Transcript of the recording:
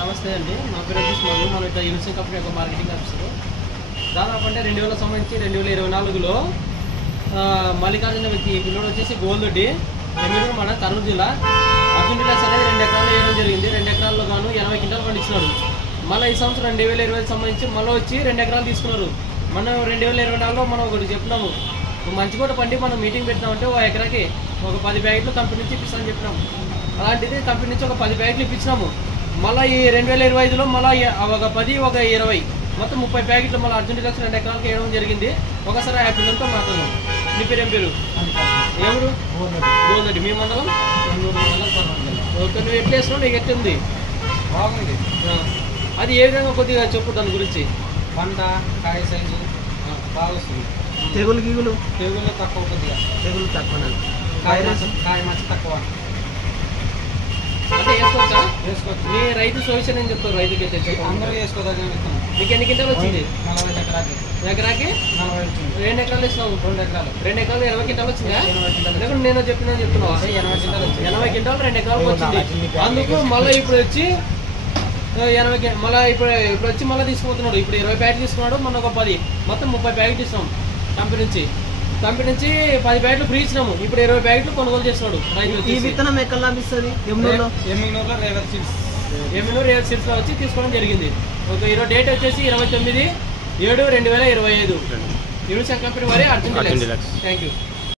నమస్తే అండి, నా పేరు వచ్చేసి మన ఇట్లా యూనిసెఫ్ కంపెనీ యొక్క మార్కెటింగ్ ఆఫీసర్. దాదాపు అంటే 2000 సంబంధించి 2024లో మల్లికార్జున వ్యక్తి పిల్లడు వచ్చేసి గోల్దొడ్డి ఎమ్మెల్యే మన కర్నూలు జిల్లా అర్జున్ డిలక్స్ అనేది 2 ఎకరాలు వేయడం జరిగింది. 2 ఎకరాల్లో గాను 80 క్వింటాలు పండించినాడు. మళ్ళీ ఈ సంవత్సరం 2025 సంబంధించి మళ్ళీ వచ్చి 2 ఎకరాలు తీసుకున్నారు. మనం 2024లో మనం ఒకటి చెప్తున్నాము, మంచికోట పండి మనం మీటింగ్ పెట్టినామంటే ఒక ఎకరాకి ఒక 10 ప్యాకెట్లు కంపెనీ నుంచి ఇప్పిస్తామని చెప్పినాము. అలాంటిది కంపెనీ నుంచి ఒక 10 ప్యాకెట్లు ఇప్పించినాము. మళ్ళీ ఈ 2025లో మళ్ళీ ఒక 10 ఒక 20 మొత్తం 30 ప్యాకెట్లు మళ్ళీ అర్జున్ డిలక్స్ 2 ఎకరాలకు వేయడం జరిగింది. ఒకసారి ఆ పిల్లలతో మాట్లాడదాం. మీ పేరు ఏం పేరు? ఎవరు? గోల్దొడ్డి. మీ మండలం? ఓకే, నువ్వు ఎట్లా వేస్తున్నావు? నీకు ఎట్లుంది? బాగుంది. అది ఏ విధంగా కొద్దిగా చెప్పు దాని గురించి. పంట కాయ సైజు బాగా వస్తుంది. తెగులు తక్కువ, కొద్దిగా తెగులు తక్కువ, కాయ మచ్చ తక్కువ. అంటే వేసుకోవచ్చా? వేసుకోవచ్చు. మీ రైతు సొల్యూషన్ ఏం చెప్తారు రైతుకి అయితే? అందరూ వేసుకోదగ్గ విత్తనం. మీకు ఎన్ని క్వింటాలు వచ్చింది? 40 ఎకరాకి. ఎకరాకి 40 వచ్చింది. 2 ఎకరాలు ఇస్తున్నావు. 2 ఎకరాలు. 2 ఎకరాలు 20 క్వింటాలు వచ్చిందా? 20 క్వింటాలు. లేకుంటే నేను చెప్తున్నావు 80 క్వింటాలు వచ్చింది. 80 క్వింటాలు 2 ఎకరాలకు వచ్చింది. అందుకు మళ్ళీ ఇప్పుడు వచ్చి 80 మళ్ళీ ఇప్పుడు వచ్చి మళ్ళీ తీసుకుపోతున్నాడు. ఇప్పుడు 20 ప్యాకెట్ తీసుకున్నాడు, మొన్న ఒక 10 మొత్తం 30 ప్యాకెట్ ఇస్తున్నాం. కంపెనీ నుంచి 10 ప్యాకెట్లు ఫ్రీ ఇచ్చినాము. ఇప్పుడు 20 ప్యాకెట్లు కొనుగోలు చేస్తున్నాడు రైతు. ఈ విత్తనం ఎక్కడ లభిస్తుంది? ఎమ్మిగనూరులో రేవర్ సీడ్స్ లో వచ్చి తీసుకోవడం జరిగింది. ఒక ఈరోజు డేట్ వచ్చేసి 29/7/2025. యూనిసెఫ్ కంపెనీ వారి అర్జున్ డిలక్స్. Thank you.